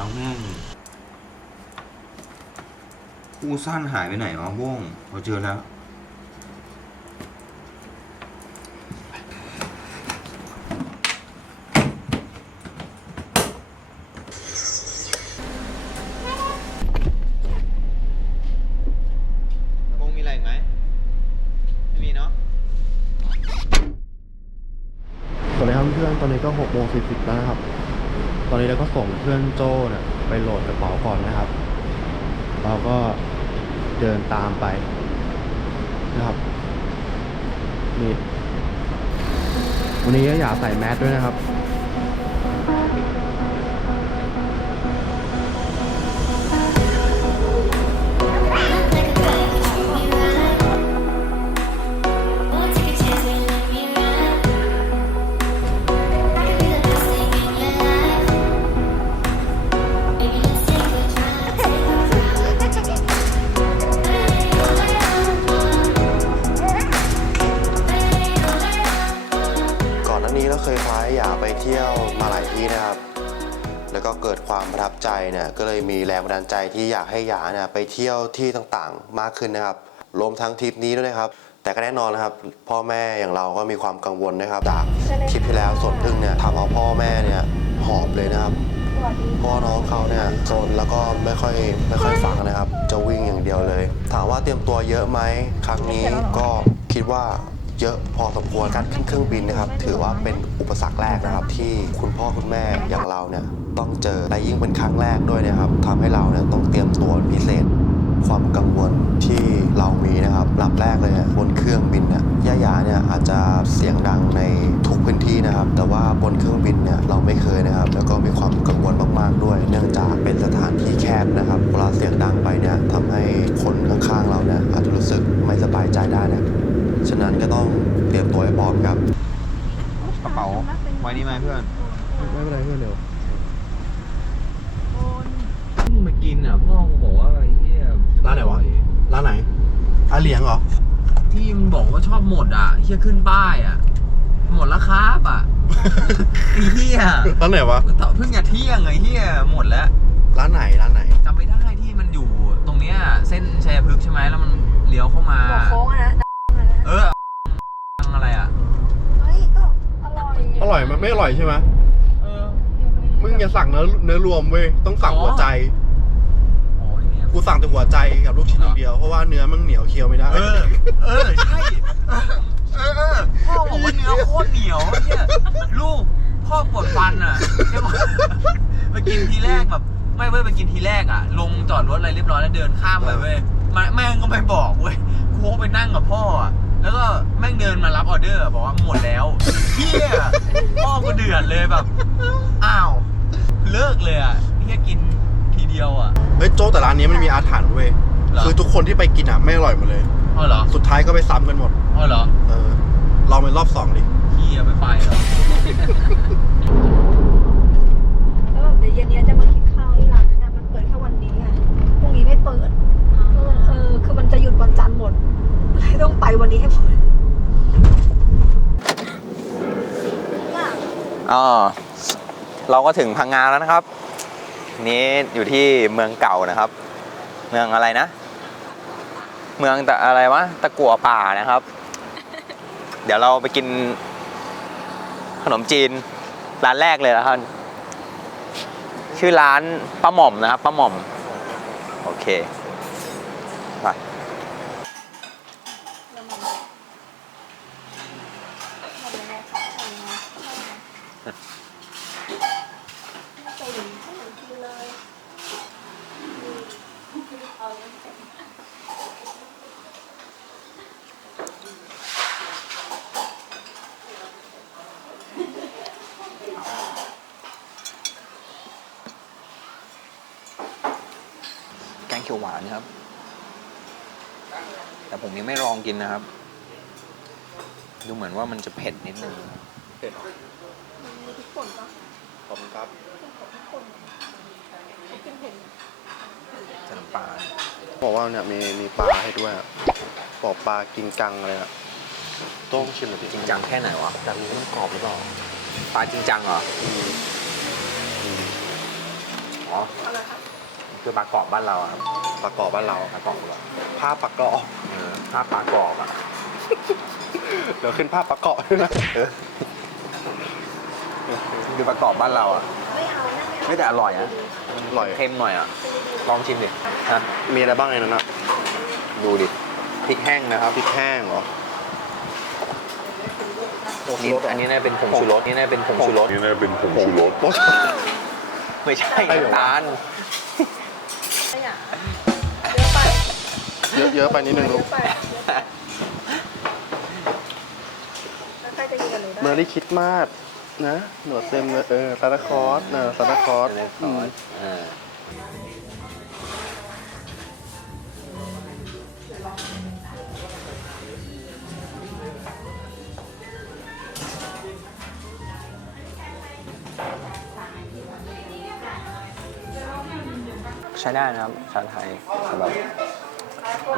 าวแม่งคู่สั้นหายไปไหนวะบ้งเราเจอแล้วคงมีอะไรอีกไหม ไม่มีเนาะ สวัสดีครับเพื่อนตอนนี้ก็6โมง40แล้วนะครับ ตอนนี้เราก็ส่งเพื่อนโจ้เนี่ยไปโหลดกระเป๋าก่อนนะครับ เราก็เดินตามไปนะครับนี่วันนี้ก็อย่าใส่แมสด้วยนะครับ หยาเนี่ยไปเที่ยวที่ต่างๆ มากขึ้นนะครับ รวมทั้งทริปนี้ด้วยนะครับ แต่ก็แน่นอนนะครับ พ่อแม่อย่างเราก็มีความกังวลนะครับจากทริปที่แล้วสวนพึ่งเนี่ยทำเอาพ่อแม่เนี่ยหอบเลยนะครับพ่อน้องเขาเนี่ยโซนแล้วก็ไม่ค่อยไม่ค่อยฟังนะครับ จะวิ่งอย่างเดียวเลย ถามว่าเตรียมตัวเยอะไหมครั้งนี้ก็คิดว่า เยอะพอสมควรการขึ้นเครื่องบินนะครับถือว่าเป็นอุปสรรคแรกนะครับ ที่คุณพ่อคุณแม่อย่างเราเนี่ยต้องเจอและยิ่งเป็นครั้งแรกด้วยนะครับทำให้เราเนี่ยต้องเตรียมตัวพิเศษ ความกังวลที่เรามีนะครับหลับแรกเลยบนเครื่องบินเนี่ยย่ายาเนี่ยอาจจะเสียงดังในทุกพื้นที่นะครับ แต่ว่าบนเครื่องบินเนี่ยเราไม่เคยนะครับ แล้วก็มีความกังวลมากๆด้วย เนื่องจากเป็นสถานที่แคบนะครับเวลาเสียงดังไปเนี่ยทำให้คนข้างๆเราเนี่ยอาจจะรู้สึกไม่สบายใจได้นะ ฉะนั้นก็ต้องเตรียมตัวให้พร้อมครับ กระเป๋าไว้นี่ไหมเพื่อน ไม่เป็นไรเพื่อนเร็วมากินอะพ่อกูบอกว่าไอ้เหี้ยร้านไหนวะ ร้านไหนอาเหลียงเหรอ ที่มึงบอกว่าชอบหมดอะเหี้ยขึ้นป้ายอะ หมดแล้วครับอะไอ้เหี้ยร้านไหนวะต่อเพิ่งจะเที่ยงไอ้เหี้ยหมดแล้ว ร้านไหนร้านไหนจำไม่ได้ที่มันอยู่ตรงเนี้ยเส้นชัยพฤกษ์ใช่ไหมแล้วมันเลี้ยวเข้ามาหัวโค้ง อะนะเอออะไรอะ เฮ้ยก็อร่อยอร่อยมันไม่อร่อยใช่ไหมเออมึงอย่าสั่งเนื้อเนื้อรวมเว้ยต้องสั่งหัวใจ โอ้ยเนี่ยกูสั่งแต่หัวใจกับลูกชิ้นอย่างเดียวเพราะว่าเนื้อมันเหนียวเคี้ยวไม่ได้ เออ เออ ใช่เออเออพ่อบอกว่าเนื้อโคตรเหนียวเนี่ยลูกพ่อปวดฟันอะแกบอกไปกินทีแรกแบบ ไม่เว้ยไปกินทีแรกอะ ลงจอดรถอะไรเรียบร้อยแล้วเดินข้ามไปเว้ยมาแม่งก็ไม่บอกเว้ยกูก็ไปนั่งกับพ่ออะ แล้วก็แม่งเดินมารับออเดอร์บอกว่าหมดแล้วเฮียพ่อกูเดือดเลยแบบ อ้าว เลิกเลยอะเฮียกินทีเดียวอะ เฮ้ยโจ๊กแต่ร้านนี้มันมีอาถรรพ์เว้ยเหรอ คือทุกคนที่ไปกินอะไม่อร่อยหมดเลย อ๋อเหรอสุดท้ายก็ไปซ้ำกันหมด อ๋อเหรอเออลองเป็นรอบสองดิ เฮียไม่ไปเหรอแล้วแบบเดี๋ยวเย็นนี้จะมากินข้าวที่ร้านนั้นนะมันเปิดแค่วันนี้อะพรุ่งนี้ไม่เปิดเออคือมันจะหยุดวันจันทร์หมดเลยต้องไปวันนี้ให้หมด อ๋อ เราก็ถึงพังงาแล้วนะครับ นี้อยู่ที่เมืองเก่านะครับ เมืองอะไรนะ เมืองแต่อะไรวะตะกัวป่านะครับ เดี๋ยวเราไปกิน ขนมจีนร้านแรกเลยนะครับ ชื่อร้านป้าหม่อมนะครับป้าหม่อม โอเค ขียวหวานครับ แต่ผมยังไม่ลองกินนะครับ ดูเหมือนว่ามันจะเผ็ดนิดนึงเผ็ดขอบคุณครับจะน้ำปลาบอกว่าเนี่ยมีมีปลาให้ด้วยอะบอกปลากินกังอะไรอะต้องชิมหน่อยดิจริงจังแค่ไหนวะจากนี้มันกรอบหรือเปล่าปลาจริงจังเหรอ อืมอืมอ๋อคื อปลากรอบบ้านเราอะครับประกอบบ้านเราปลากรอบเหรอภาพประกอบเออภาพปลากรอบอะเดี๋ยวขึ้นภาพประกอบด้วยนะเออคือปลากรอบบ้านเราอะไม่เอานั่นไม่เอาไม่แต่อร่อยนะอร่อย เค็มหน่อยอะลองชิมดิฮะมีอะไรบ้างในนั้นนะดูดิพริกแห้งนะครับพริกแห้งเหรอนี่อันนี้น่าจะเป็นผงชูรสนี่น่าจะเป็นผงชูรสนี่น่าจะเป็นผงชูรสไม่ใช่ใช่เหรอน้ำตาล ไม่อยากเยอะไปเยอะเยอะไปนิดนึงเยลูกอะไปเยอะไปแล้วใครจะกินกับหนูได้เมอรี่คริดมาสนะ หนวดเต็มเลยเออซานตาคลอสเออซานตาคลอสในซอสเออ ใช้ได้นะครับ ชาไทยแต่แบบ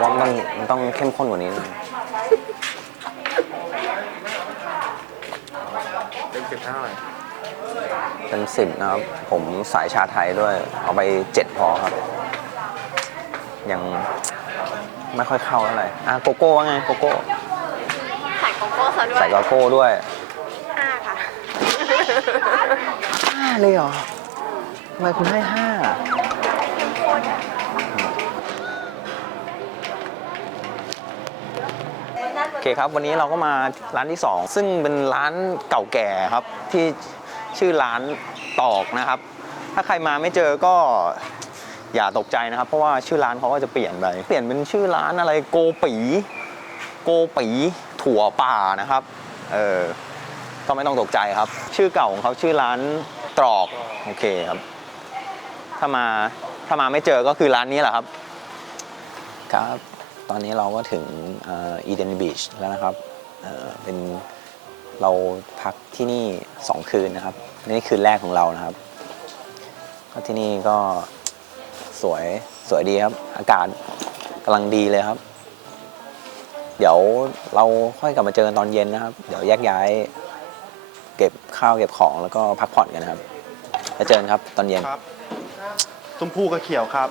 ว่ามันมันต้องเข้มข้นกว่านี้หน่อยเป็นสิบเท่าไหร่เป็นสิบนะครับ ผมสายชาไทยด้วย เอาไปเจ็ดพอครับ ยังไม่ค่อยเข้าเท่าไหร่อะโกโก้ว่าไงโกโก้ใส่โกโก้ซะด้วยใส่โกโก้ด้วยห้าค่ะห้าเลยเหรอทำไมคุณให้ห้า อเคครับวันนี้เราก็มาร้านที่ 2 ซึ่งเป็นร้านเก่าแก่ครับที่ชื่อร้านตอกนะครับ ถ้าใครมาไม่เจอก็อย่าตกใจนะครับ เพราะว่าชื่อร้านเขาก็จะเปลี่ยนไปเปลี่ยนเป็นชื่อร้านอะไรโกปีโกปีถั่วป่านะครับเออก็ไม่ต้องตกใจครับ ชื่อเก่าของเขาชื่อร้านตรอกโอเคครับ ถ้ามาถ้ามาไม่เจอก็คือร้านนี้แหละครับครับ ตอนนี้เราก็ถึงอีเดนบีชแล้วนะครับเเป็นเราพักที่นี่ 2 คืนนะครับ นี่คืนแรกของเรานะครับ ก็ที่นี่ก็สวยสวยดีครับ อากาศกำลังดีเลยครับ เดี๋ยวเราค่อยกลับมาเจอกันตอนเย็นนะครับ เดี๋ยวแยกย้าย เก็บข้าวเก็บของแล้วก็พักผ่อนกันนะครับแล้วเจอกันครับตอนเย็นครับชมพูกับเขียวครับ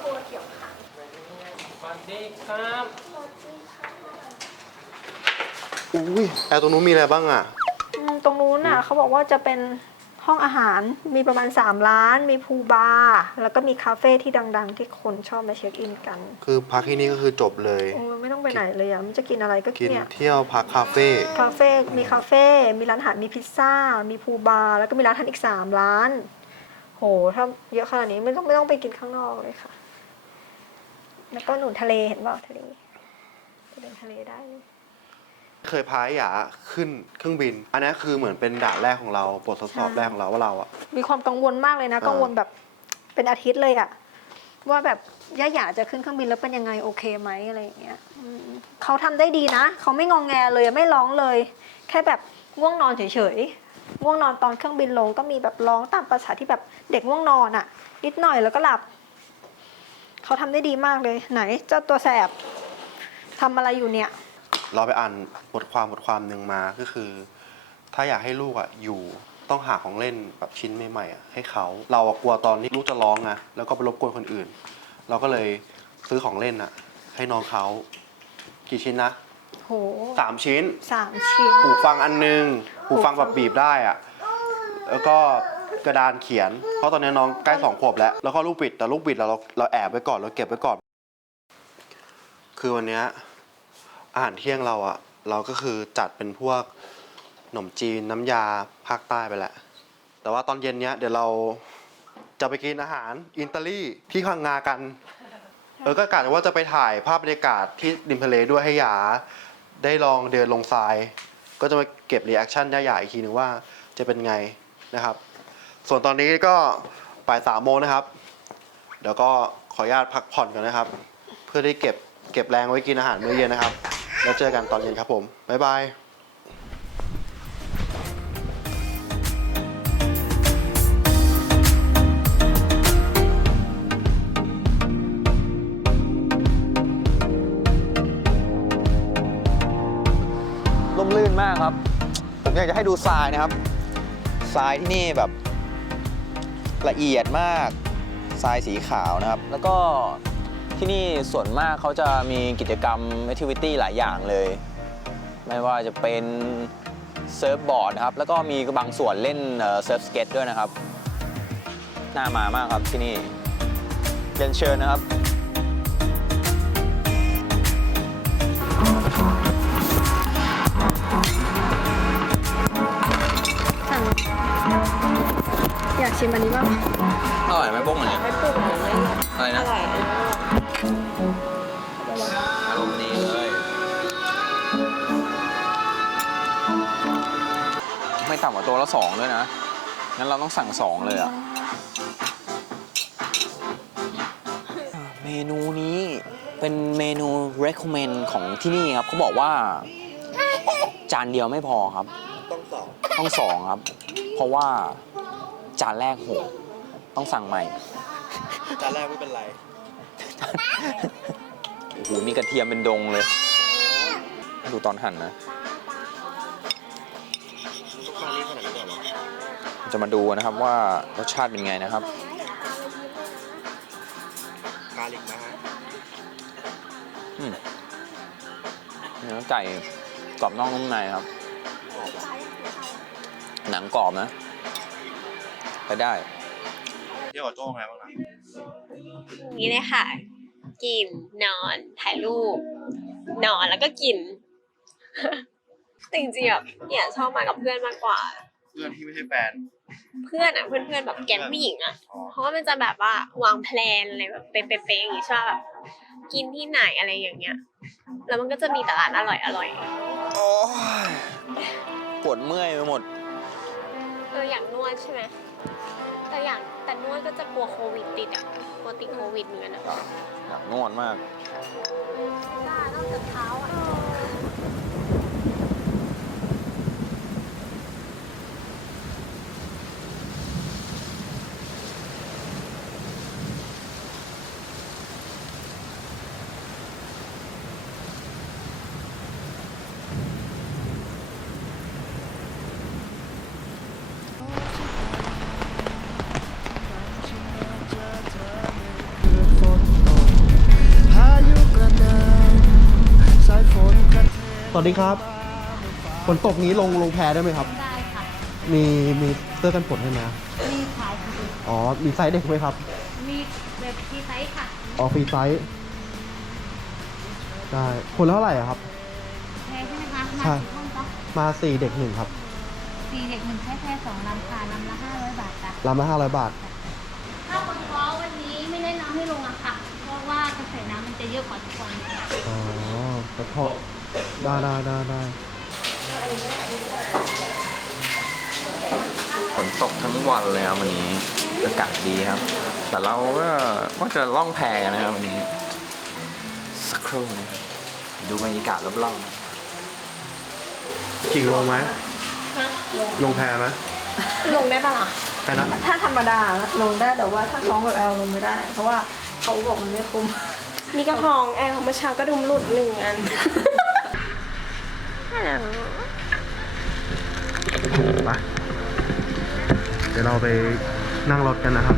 อุ้ยแอร์ตรงนู้นมีอะไรบ้างอะ อืมตรงนู้นน่ะเขาบอกว่าจะเป็นห้องอาหารมีประมาณ 3 ร้าน มีพูลบาร์แล้วก็มีคาเฟ่ที่ดัง ๆ ที่คนชอบมาเช็คอินกันคือพักที่นี่ก็คือจบเลยโอ้ยไม่ต้องไปไหนเลยอะมันจะกินอะไรก็กินเนี่ยเที่ยวพักคาเฟ่คาเฟ่มีคาเฟ่มีร้านอาหารมีพิซซ่า มีพูลบาร์แล้วก็มีร้านอาหารอีก 3 ร้าน โหถ้าเยอะขนาดนี้ไม่ต้องไม่ต้องไปกินข้างนอกเลยค่ะ แล้วก็หนุนทะเลเห็นเปล่าทะเลไปเดินทะเลได้เลยเคยพายหยาขึ้นเครื่องบิน อันนี้คือเหมือนเป็นด่านแรกของเราบททดสอบใช่แรกของเราว่าเราอะมีความกังวลมากเลยนะอ่ากังวลแบบเป็นอาทิตย์เลยอะว่าแบบย่าหยาจะขึ้นเครื่องบินแล้วเป็นยังไงโอเคไหมอะไรอย่างเงี้ยอืมเขาทำได้ดีนะเขาไม่งองแงเลยไม่ร้องเลย แค่แบบง่วงนอนเฉยๆง่วงนอนตอนเครื่องบินลงก็มีแบบร้องตามภาษาที่แบบเด็กง่วงนอนอะนิดหน่อยแล้วก็หลับ เขาทำได้ดีมากเลย ไหนเจ้าตัวแสบทำอะไรอยู่เนี่ย เราไปอ่านบทความบทความหนึ่งมาก็คือ ถ้าอยากให้ลูกอะอยู่ต้องหาของเล่นแบบชิ้นใหม่ๆอะให้เขาเราอะกลัวตอนที่ลูกจะร้องอะแล้วก็ไปรบกวนคนอื่น เราก็เลยซื้อของเล่นอะ ให้น้องเขากี่ชิ้นนะโหสามชิ้นสามชิ้นหูฟังอันหนึงหูฟังแบบบีบได้อะแล้วก็ กระดานเขียน เพราะตอนนี้น้องใกล้สองขวบแล้ว แล้วก็ลูกบิดแต่ลูกบิดเราเราแอบไว้ก่อนเราเก็บไว้ก่อน คือวันเนี้ยอาหารเที่ยงเราอะเราก็คือจัดเป็นพวกขนมจีนน้ำยาภาคใต้ไปแหละ แต่ว่าตอนเย็นเนี้ยเดี๋ยวเราจะไปกินอาหารอิตาลีที่พังงากัน เออก็กะว่าจะไปถ่ายภาพบรรยากาศที่ริมทะเลด้วยให้หยา ได้ลองเดินลงทราย ก็จะมาเก็บรีแอคชั่นย่าๆอีกทีหนึ่งว่าจะเป็นไงนะครับ ส่วนตอนนี้ก็บ่ายสามโมงนะครับ เดี๋ยวก็ขออนุญาตพักผ่อนกันนะครับ เพื่อได้เก็บเก็บแรงไว้กินอาหารมื้อเย็นนะครับ แล้วเจอกันตอนเย็นครับผม บ๊ายบายร่มรื่นมากครับ ผมอยากจะให้ดูทรายนะครับ ทรายที่นี่แบบ ละเอียดมากทรายสีขาวนะครับ แล้วก็ที่นี่ส่วนมากเขาจะมีกิจกรรมแอคทิวิตี้หลายอย่างเลย ไม่ว่าจะเป็นเซิร์ฟบอร์ดนะครับ แล้วก็มีบางส่วนเล่นเซิร์ฟสเก็ตด้วยนะครับ น่ามามากครับที่นี่เรียนเชิญนะครับ อยากชิมอันนี้บ้างอร่อยไหมพวกมันเนี่ยไม่ปรุงเหมือนไม่อะไรนะอร่อยอารมณ์ดีเลย ไม่ต่ำกว่าตัวละสองด้วยนะงั้นเราต้องสั่งสองเลยอะเมนูนี้เป็นเมนู recommend ของที่นี่ครับเขาบอกว่า จานเดียวไม่พอครับ ต้องสองต้องสองครับ เพราะว่า จานแรกหกต้องสั่งใหม่ จานแรกไม่เป็นไร โอ้โห มีกระเทียมเป็นดงเลย ดูตอนหั่นนะต้องฟังนี้ขนาดนี้ก่อนเหรอจะมาดูนะครับว่ารสชาติเป็นไงนะครับ กาลิกนะฮะอืมเนื้อไก่กรอบนอกนุ่มในครับ หนังกรอบนะ ไปได้ เที่ยวกับโจ้ไงบ้างนะนี่เลยค่ะ กินนอนถ่ายรูป นอนแล้วก็กิน แต่จริงๆแบบเนี่ยชอบมากับเพื่อนมากกว่า เพื่อนที่ไม่ใช่แฟน เพื่อนอะเพื่อนๆแบบแก๊งผู้หญิงอะเพราะว่ามันจะแบบว่าวางแพลนอะไรแบบเป๊ะๆอย่างงี้ชอบแบบกินที่ไหนอะไรอย่างเงี้ย แล้วมันก็จะมีแต่ร้านอร่อยอร่อยโอ้ยปวดเมื่อยไปหมด ๆเอออย่างนวดใช่ไหม แต่อย่างแต่นวดก็จะกลัวโควิดติดอะกลัวติดโควิดเหมือนกันอะอยากนวดมาก ได้นอกจากเท้าอะ วัสดีครับฝนตกนี้ลงลงแพได้ไหมครับ ได้ค่ะ มีมีเสื้อกันฝนให้ไหมมีขายค่ะอ๋อ มีไซส์เด็กไหมครับ มีแบบฟรีไซส์ค่ะ อ๋อฟรีไซส์ได้คนละเท่าไหร่อะครับ แพรใช่ไหมคะ มาใช่ สี่ห้องจ๊อกมาสี่เด็กหนึ่งครับสี่เด็กหนึ่งใช้แพรสองลำค่ะลำละห้าร้อยบาทจ้ะลำละห้าร้อยบาท ถ้าคนท้องวันนี้ไม่ได้น้ำให้ลงอะค่ะ เพราะว่ากระแสน้ำมันจะเยอะกว่าทุกวัน อ๋อกระเทาะ ได้ได้ได้ได้ฝนตกทั้งวันเลยครับวันนี้อากาศดีครับ แต่เราก็ว่าจะล่องแพกันนะครับวันนี้ สักครู่นะครับดูบรรยากาศรอบๆนะกี่โลไหมลงแพไหมลงได้ปะล่ะไปนะถ้าธรรมดาลงได้แต่ว่าถ้าท้องกับแอลลงไม่ได้ เพราะว่าเขาบอกมันไม่คุ้มนี่ก็ทองแอร์ของเมื่อเช้าก็ดุมหลุดหนึ่งอัน ไปเดี๋ยวเราไปนั่งรถกันนะครับ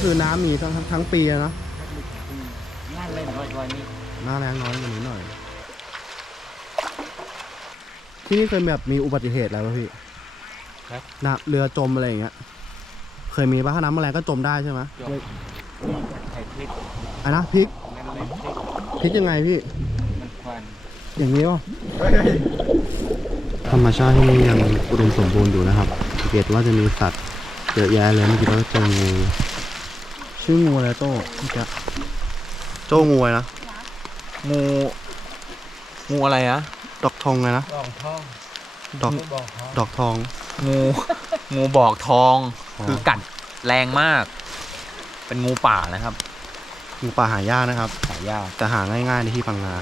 คือน้ำมีทั้งทั้งทั้งปีอะเนอะงานเล่นน้อยๆนี่หน้าแรงน้อยกว่านี้หน่อย ที่นี่เคยแบบมีอุบัติเหตุอะไรป่ะพี่นะเรือจมอะไรอย่างเงี้ย เคยมีป่ะถ้าน้ำแรงก็จมได้ใช่ไหมไข่พริกอันนะพริกแม่นเล่นพริกพริกยังไงพี่มันควันอย่างนี้ป่ะธรรมชาติที่นี่ยังอุดมสมบูรณ์อยู่นะครับสังเกตว่าจะมีสัตว์เยอะแยะเลยเมื่อกี้เราเจองู ชื่องูอะไรโต้พี่จ๊ะโจ้งูอะไรนะงู งูอะไรอะดอกทองไงนะดอกทองดอกดอกทองงู งูบอกทองอ๋อคือกัดแรงมาก เป็นงูป่านะครับงูป่าหายากนะครับ หายากแต่หาง่ายๆในที่พังงา